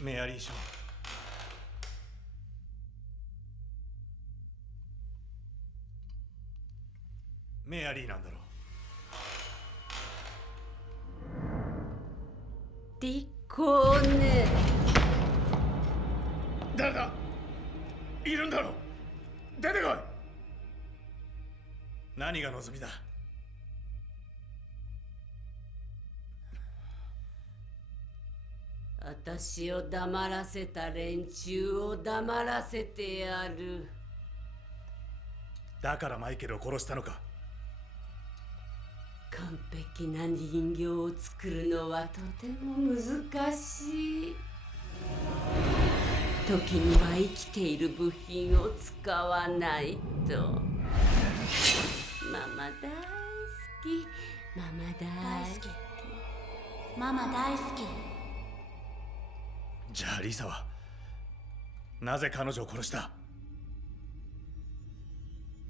メアリー賞。メアリーなんだろう。リコーネ。誰だ。いるんだろう。出てこい。何が望みだ。私を黙らせた連中を黙らせてやる。だからマイケルを殺したのか。完璧な人形を作るのはとても難しい。時には生きている部品を使わないと。ママ大好き。ママ大好き。ママ大好き。じゃあリサはなぜ彼女を殺した。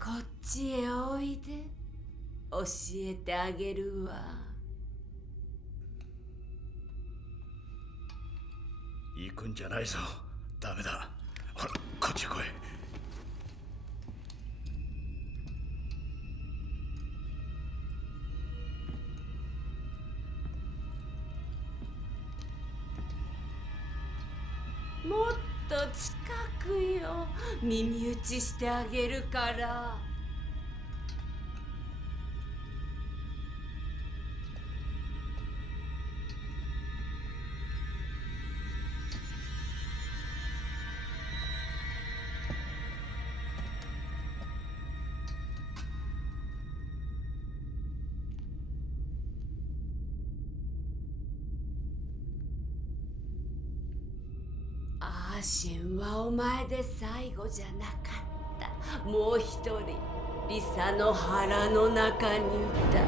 こっちへおいで。教えてあげるわ。行くんじゃないぞ。ダメだ。ほら、こっちへ来い。もっと近くよ。耳打ちしてあげるから。アーシェンはお前で最後じゃなかった。もう一人リサの腹の中にいた。